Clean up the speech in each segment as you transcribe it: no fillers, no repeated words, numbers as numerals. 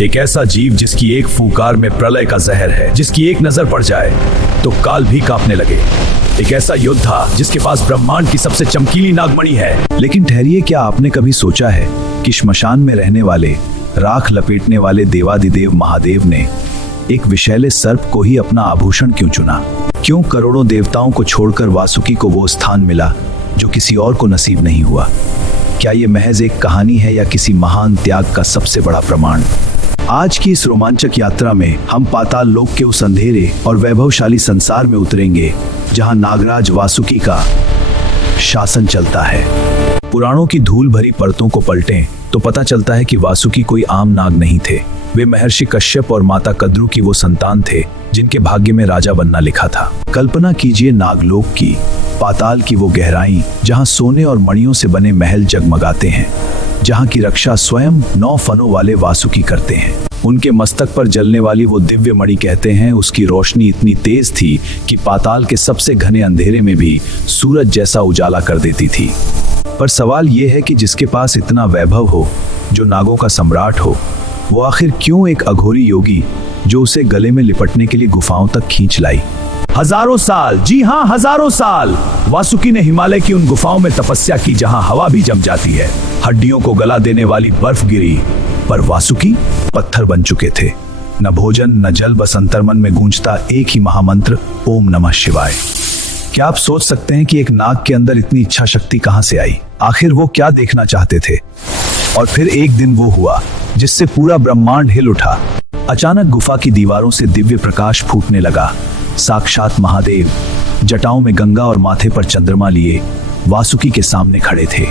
एक ऐसा जीव जिसकी एक फूंकार में प्रलय का जहर है, जिसकी एक नजर पड़ जाए तो काल भी कांपने लगे। एक ऐसा योद्धा जिसके पास ब्रह्मांड की सबसे चमकीली नागमणि है। लेकिन ठहरिए, क्या आपने कभी सोचा है कि श्मशान में रहने वाले, राख लपेटने वाले देवादिदेव महादेव ने एक विषैले सर्प को ही अपना आभूषण क्यों चुना? क्यों करोड़ों देवताओं को छोड़कर वासुकी को वो स्थान मिला जो किसी और को नसीब नहीं हुआ? क्या ये महज एक कहानी है या किसी महान त्याग का सबसे बड़ा प्रमाण? आज की इस रोमांचक यात्रा में हम पाताल लोक के उस अंधेरे और वैभवशाली संसार में उतरेंगे जहां नागराज वासुकी का शासन चलता है। पुराणों की धूल भरी परतों को पलटें तो पता चलता है कि वासुकी कोई आम नाग नहीं थे। वे महर्षि कश्यप और माता कद्रू की वो संतान थे जिनके भाग्य में राजा बनना लिखा था। कल्पना कीजिए नागलोक की, पाताल की वो गहराई जहां सोने और मणियों से बने महल जगमगाते हैं, जहां की रक्षा स्वयं 9 फनों वाले वासुकी करते हैं। उनके मस्तक पर जलने वाली वो दिव्य मणि, कहते हैं उसकी रोशनी इतनी तेज थी कि पाताल के सबसे घने अंधेरे में भी सूरज जैसा उजाला कर देती थी। पर सवाल ये है कि जिसके पास इतना वैभव हो, जो नागों का सम्राट हो, वो आखिर क्यों एक अघोरी योगी जो उसे गले में लिपटने के लिए गुफाओं तक खींच लाई? हजारों साल, जी हाँ हजारों साल, वासुकी ने हिमालय की उन गुफाओं में तपस्या की जहां हवा भी जम जाती है, हड्डियों को गला देने वाली बर्फ गिरी, पर वासुकी पत्थर बन चुके थे। न भोजन न जल, बस अंतर्मन में गूंजता एक ही महामंत्र, ओम नमः शिवाय। क्या आप सोच सकते हैं कि एक नाग के अंदर इतनी इच्छा शक्ति कहां से आई? आखिर वो क्या देखना चाहते थे? और फिर एक दिन वो हुआ जिससे पूरा ब्रह्मांड हिल उठा। अचानक गुफा की दीवारों से दिव्य प्रकाश फूटने लगा। साक्षात महादेव जटाओं में गंगा और माथे पर चंद्रमा लिए वासुकी के सामने खड़े थे।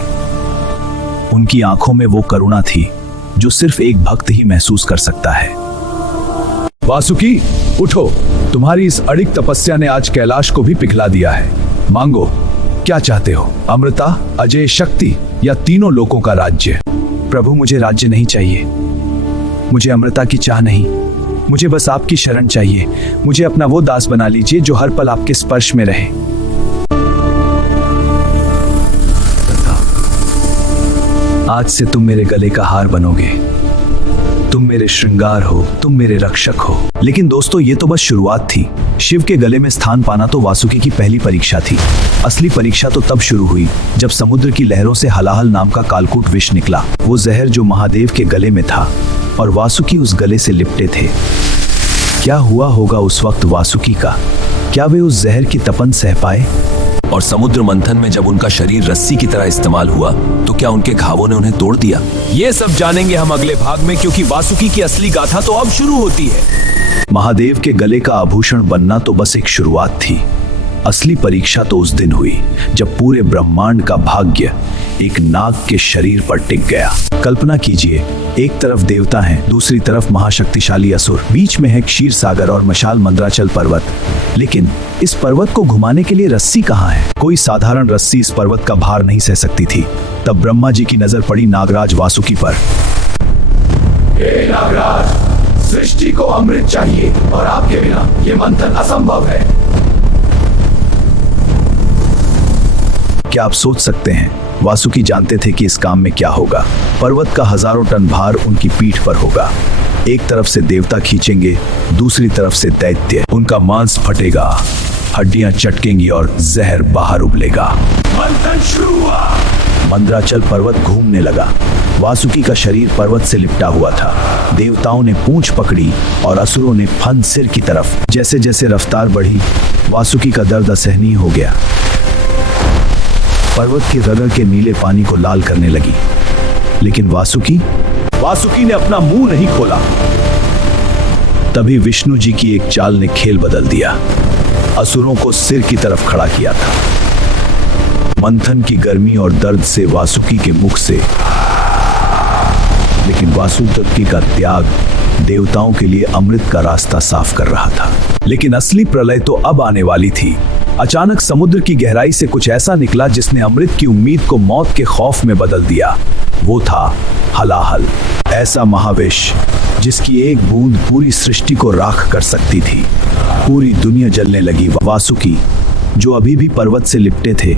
उनकी आंखों में वो करुणा थी जो सिर्फ एक भक्त ही महसूस कर सकता है। वासुकी, उठो, तुम्हारी इस अड़िग तपस्या ने आज कैलाश को भी पिघला दिया है। मांगो, क्या चाहते हो? अमृता, अजय शक्ति या तीनों लोकों का राज्य? प्रभु, मुझे राज्य नहीं चाहिए, मुझे अमृता की चाह नहीं, मुझे बस आपकी शरण चाहिए। मुझे अपना वो दास बना लीजिए जो हर पल आपके स्पर्श में रहे। आज से तुम मेरे गले का हार बनोगे, तुम मेरे श्रृंगार हो, तुम मेरे रक्षक हो। लेकिन दोस्तों, ये तो बस शुरुआत थी। शिव के गले में स्थान पाना तो वासुकी की पहली परीक्षा थी। असली परीक्षा तो तब शुरू हुई जब समुद्र की लहरों से हलाहल नाम का कालकूट विष निकला, वो जहर जो महादेव के गले में था और वासुकी उस गले से लिपटे थे। क्या हुआ होगा उस वक्त वासुकी का? क्या वे उस जहर की तपन सह पाए? और समुद्र मंथन में जब उनका शरीर रस्सी की तरह इस्तेमाल हुआ तो क्या उनके घावों ने उन्हें तोड़ दिया? ये सब जानेंगे हम अगले भाग में, क्योंकि वासुकी की असली गाथा तो अब शुरू होती है। महादेव के गले का आभूषण बनना तो बस एक शुरुआत थी। असली परीक्षा तो उस दिन हुई जब पूरे ब्रह्मांड का भाग्य एक नाग के शरीर पर टिक गया। कल्पना कीजिए, एक तरफ देवता हैं, दूसरी तरफ महाशक्तिशाली असुर, बीच में है क्षीर सागर और मशाल मंद्राचल पर्वत। लेकिन इस पर्वत को घुमाने के लिए रस्सी कहाँ है? कोई साधारण रस्सी इस पर्वत का भार नहीं सह सकती थी। तब ब्रह्मा जी की नजर पड़ी नागराज वासुकी पर। हे नागराज, सृष्टि को अमृत चाहिए और आपके बिना ये मंथन असंभव है। क्या आप सोच सकते हैं? वासुकी जानते थे कि इस काम में क्या होगा। पर्वत का हजारों टन भार उनकी पीठ पर होगा। एक तरफ से देवता खींचेंगे, दूसरी तरफ से दैत्य। उनका मांस फटेगा, हड्डियां चटकेंगी और जहर बाहर उबलेगा। मंथन शुरू हुआ। मंद्राचल पर्वत घूमने लगा। वासुकी का शरीर पर्वत से लिपटा हुआ था। देवताओं ने पूंछ पकड़ी और असुरों ने फन सिर की तरफ। जैसे जैसे रफ्तार बढ़ी, वासुकी का दर्द असहनीय हो गया। पर्वत की रगड़ के नीले पानी को लाल करने लगी। लेकिन वासुकी ने अपना मुंह नहीं खोला। तभी विष्णु जी की एक चाल ने खेल बदल दिया। असुरों को सिर की तरफ खड़ा किया था। मंथन की गर्मी और दर्द से वासुकी के मुख से, लेकिन वासुदेव का त्याग देवताओं के लिए अमृत का रास्ता साफ कर रहा था। लेकिन असली प्रलय तो अब आने वाली थी। अचानक समुद्र की गहराई से कुछ ऐसा निकला जिसने अमृत की उम्मीद को मौत के खौफ में बदल दिया। वो था हलाहल, ऐसा महाविष जिसकी एक बूंद पूरी सृष्टि को राख कर सकती थी। पूरी दुनिया जलने लगी। वासुकी, जो अभी भी पर्वत से लिपटे थे,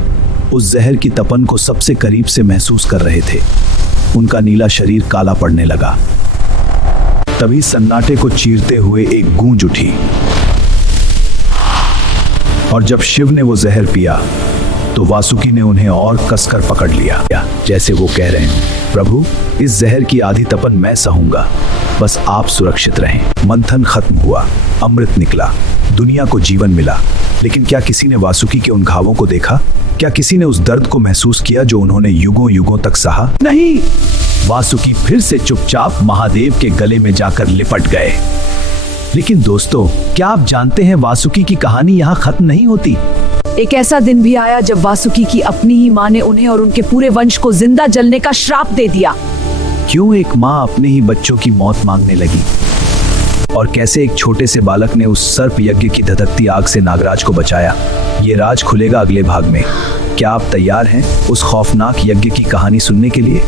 उस जहर की तपन को सबसे करीब से महसूस कर रहे थे। उनका नीला शरीर काला पड़ने लगा। तभी सन्नाटे को चीरते हुए एक गूंज उठी, और जब शिव ने वो जहर पिया तो वासुकी ने उन्हें और कसकर पकड़ लिया, जैसे वो कह रहे हैं, प्रभु इस जहर की आधी तपन मैं सहूंगा, बस आप सुरक्षित रहें। मंथन खत्म हुआ, अमृत निकला, दुनिया को जीवन मिला। लेकिन क्या किसी ने वासुकी के उन घावों को देखा? क्या किसी ने उस दर्द को महसूस किया जो उन्होंने युगों युगों तक सहा? नहीं। वासुकी फिर से चुपचाप महादेव के गले में जाकर लिपट गए। लेकिन दोस्तों, क्या आप जानते हैं वासुकी की कहानी यहाँ खत्म नहीं होती। एक ऐसा दिन भी आया जब वासुकी की अपनी ही माँ ने उन्हें और उनके पूरे वंश को जिंदा जलने का श्राप दे दिया। क्यों एक माँ अपने ही बच्चों की मौत मांगने लगी, और कैसे एक छोटे से बालक ने उस सर्प यज्ञ की धधकती आग से नागराज को बचाया, ये राज खुलेगा अगले भाग में। क्या आप तैयार हैं उस खौफनाक यज्ञ की कहानी सुनने के लिए?